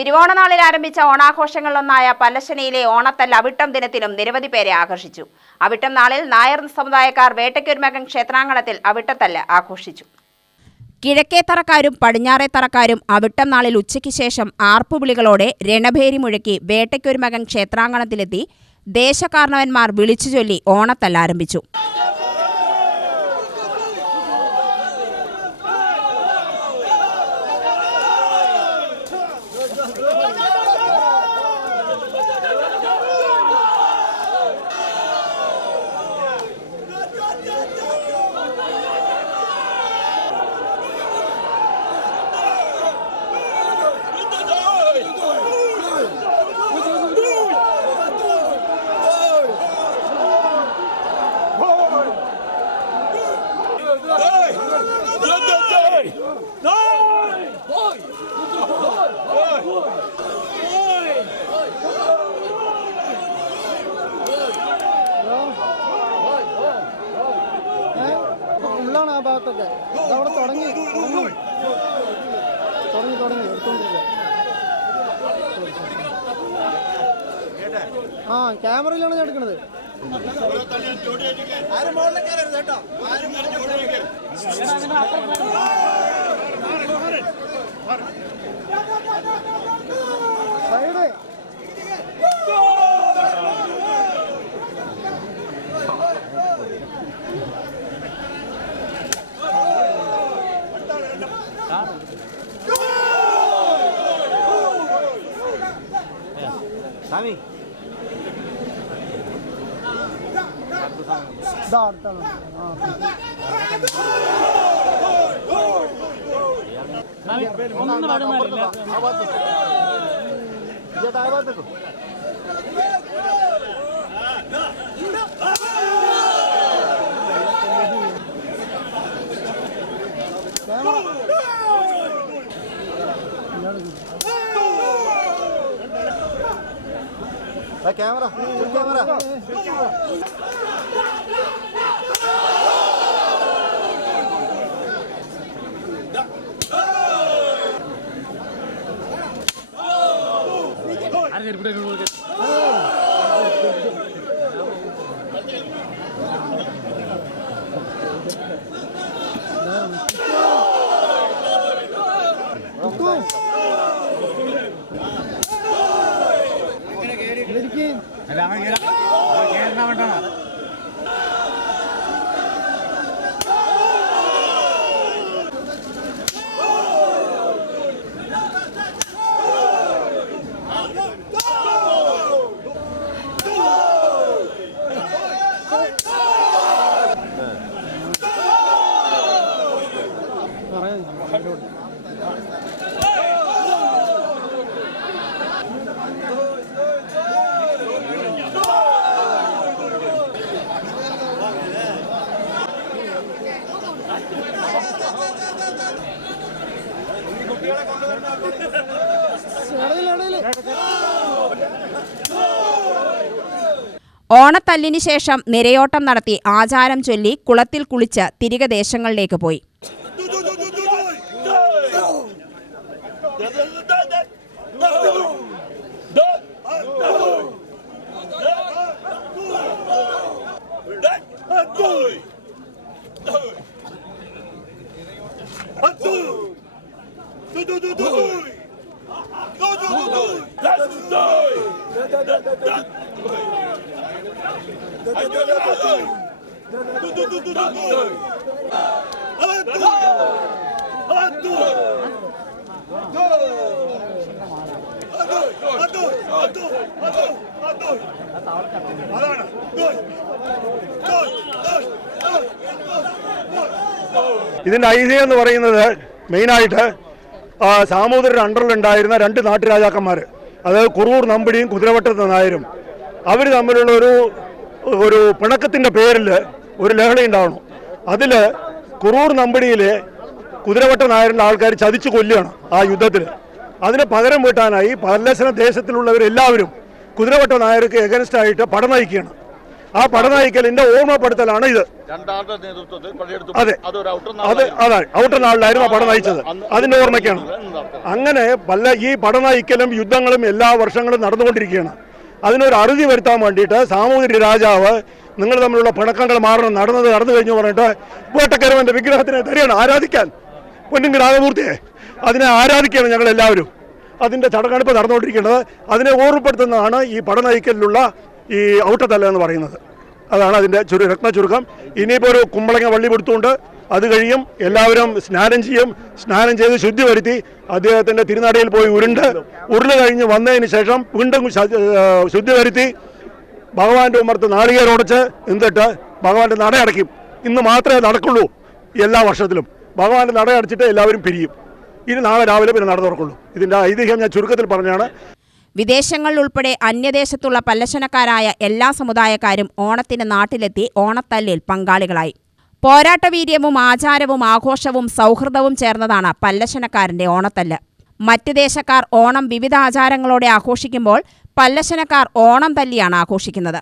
തിരുവോണനാളിൽ ആരംഭിച്ച ഓണാഘോഷങ്ങളിലൊന്നായ പല്ലശ്ശേരിയിലെ ഓണത്തല്ല് അവിട്ടം ദിനത്തിലും നിരവധി പേരെ ആകർഷിച്ചു. അവിട്ടം നാളിൽ നായർ സമുദായക്കാർ വേട്ടയ്ക്കൊരുമകൻ ക്ഷേത്രാങ്കണത്തിൽ അവിട്ടത്തല്ല് ആഘോഷിച്ചു. കിഴക്കേത്തറക്കാരും പടിഞ്ഞാറേത്തറക്കാരും അവിട്ടം നാളിൽ ഉച്ചയ്ക്ക് ശേഷം ആർപ്പുവിളികളോടെ രണഭേരി മുഴക്കി വേട്ടയ്ക്കൊരുമകൻ ക്ഷേത്രാങ്കണത്തിലെത്തി ദേശകാർണവന്മാർ വിളിച്ചുചൊല്ലി ഓണത്തല്ല് ആരംഭിച്ചു. ക്യാമറയിലാണ് എടുക്കുന്നത്. Sami. Camera. ഓണത്തല്ലിന് ശേഷം നിരയോട്ടം നടത്തി ആചാരം ചൊല്ലി കുളത്തിൽ കുളിച്ച് തിരികെ ദേശങ്ങളിലേക്ക് പോയി. ഇതിന്റെ ഐതിഹ്യം എന്ന് പറയുന്നത് മെയിനായിട്ട് സാമൂതിരിയുടെ അണ്ടറിലുണ്ടായിരുന്ന രണ്ട് നാട്ടുരാജാക്കന്മാർ, അതായത് കുറൂർ നമ്പിടിയും കുതിരവട്ടത്ത് നായരും, അവർ തമ്മിലുള്ള ഒരു പിണക്കത്തിൻ്റെ പേരിൽ ഒരു ലഹള ഉണ്ടാവണം. അതിൽ കുറൂർ നമ്പിടിയിലെ കുതിരവട്ട നായരുടെ ആൾക്കാർ ചതിച്ചു കൊല്ലുകയാണ് ആ യുദ്ധത്തിൽ. അതിന് പകരം വീട്ടാനായി പല്ലശ്ശേരി ദേശത്തിലുള്ളവരെല്ലാവരും കുതിരവട്ട നായർക്ക് എഗൻസ്റ്റായിട്ട് പട നയിക്കുകയാണ്. ആ പടനായിക്കലിന്റെ ഓർമ്മപ്പെടുത്തലാണ് ഇത്. അതെ, അതെ, ഔട്ടർ നാളിലായിരുന്നു ആ പട നയിച്ചത്. അതിന്റെ ഓർമ്മയ്ക്കാണ്. അങ്ങനെ ഈ പടനായിക്കലും യുദ്ധങ്ങളും എല്ലാ വർഷങ്ങളും നടന്നുകൊണ്ടിരിക്കുകയാണ്. അതിനൊരു അറുതി വരുത്താൻ വേണ്ടിയിട്ട് സാമൂതിരി രാജാവ് നിങ്ങൾ തമ്മിലുള്ള പിണക്കങ്ങൾ മാറണം, നടന്നു കഴിഞ്ഞു പറഞ്ഞിട്ട് വേട്ടക്കരുവന്റെ വിഗ്രഹത്തിനെ തരികയാണ് ആരാധിക്കാൻ. പൊന്നും രാജമൂർത്തിയെ അതിനെ ആരാധിക്കുകയാണ് ഞങ്ങൾ എല്ലാവരും. അതിൻ്റെ ചടങ്ങെടുപ്പ് നടന്നുകൊണ്ടിരിക്കുന്നത്. അതിനെ ഓർമ്മപ്പെടുത്തുന്നതാണ് ഈ പടനയിക്കലിലുള്ള ഈ ഔട്ടത്തല്ല എന്ന് പറയുന്നത്. അതാണ് അതിൻ്റെ രത്ന ചുരുക്കം. ഇനിയിപ്പോൾ ഒരു കുമ്പളങ്ങ വള്ളി കൊടുത്തുകൊണ്ട് അത് കഴിയും. എല്ലാവരും സ്നാനം ചെയ്യും. സ്നാനം ചെയ്ത് ശുദ്ധി വരുത്തി അദ്ദേഹത്തിൻ്റെ തിരുനടയിൽ പോയി ഉരുള് കഴിഞ്ഞ് വന്നതിന് ശേഷം വീണ്ടും ശുദ്ധി വരുത്തി ഭഗവാന്റെ ഉമ്മർത്ത് നാളികേരോടച്ച് എന്നിട്ട് ഭഗവാന്റെ നട അടയ്ക്കും. ഇന്ന് മാത്രമേ നടക്കുള്ളൂ. എല്ലാ വർഷത്തിലും ഭഗവാന്റെ നട അടച്ചിട്ട് എല്ലാവരും പിരിയും. ഇനി നാളെ രാവിലെ പിന്നെ നട തുറക്കുള്ളൂ. ഇതിൻ്റെ ഐതിഹ്യം ഞാൻ ചുരുക്കത്തിൽ പറഞ്ഞാണ്. വിദേശങ്ങളിൽ ഉൾപ്പെടെ അന്യദേശത്തുള്ള പല്ലശനക്കാരായ എല്ലാ സമുദായക്കാരും ഓണത്തിന് നാട്ടിലെത്തി ഓണത്തല്ലിൽ പങ്കാളികളായി. പോരാട്ടവീര്യവും ആചാരവും ആഘോഷവും സൗഹൃദവും ചേർന്നതാണ് പല്ലശനക്കാരന്റെ ഓണത്തല്ല്. മറ്റ് ദേശക്കാർ ഓണം വിവിധ ആചാരങ്ങളോടെ ആഘോഷിക്കുമ്പോൾ പല്ലശനക്കാർ ഓണം തല്ലിയാണ് ആഘോഷിക്കുന്നത്.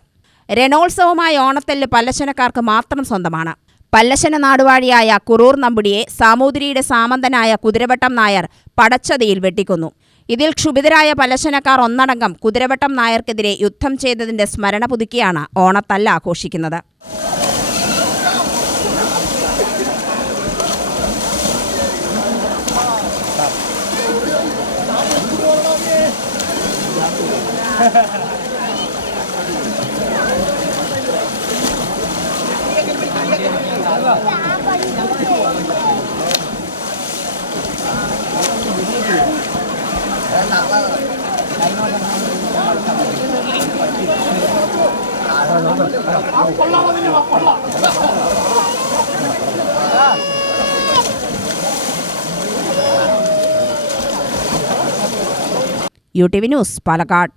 രണോത്സവമായ ഓണത്തല്ല് പല്ലശനക്കാർക്ക് മാത്രം സ്വന്തമാണ്. പല്ലശന നാടുവാഴിയായ കുറൂർ നമ്പുടിയെ സാമൂതിരിയുടെ സാമന്തനായ കുതിരവട്ടം നായർ പടച്ചതയിൽ വെട്ടിക്കൊന്നു. ഇതിൽ ക്ഷുഭിതരായ പല്ലശനക്കാർ ഒന്നടങ്കം കുതിരവട്ടം നായർക്കെതിരെ യുദ്ധം ചെയ്തതിന്റെ സ്മരണ പുതുക്കിയാണ് ഓണത്തല്ല് ആഘോഷിക്കുന്നത്. UTV news Palakkad.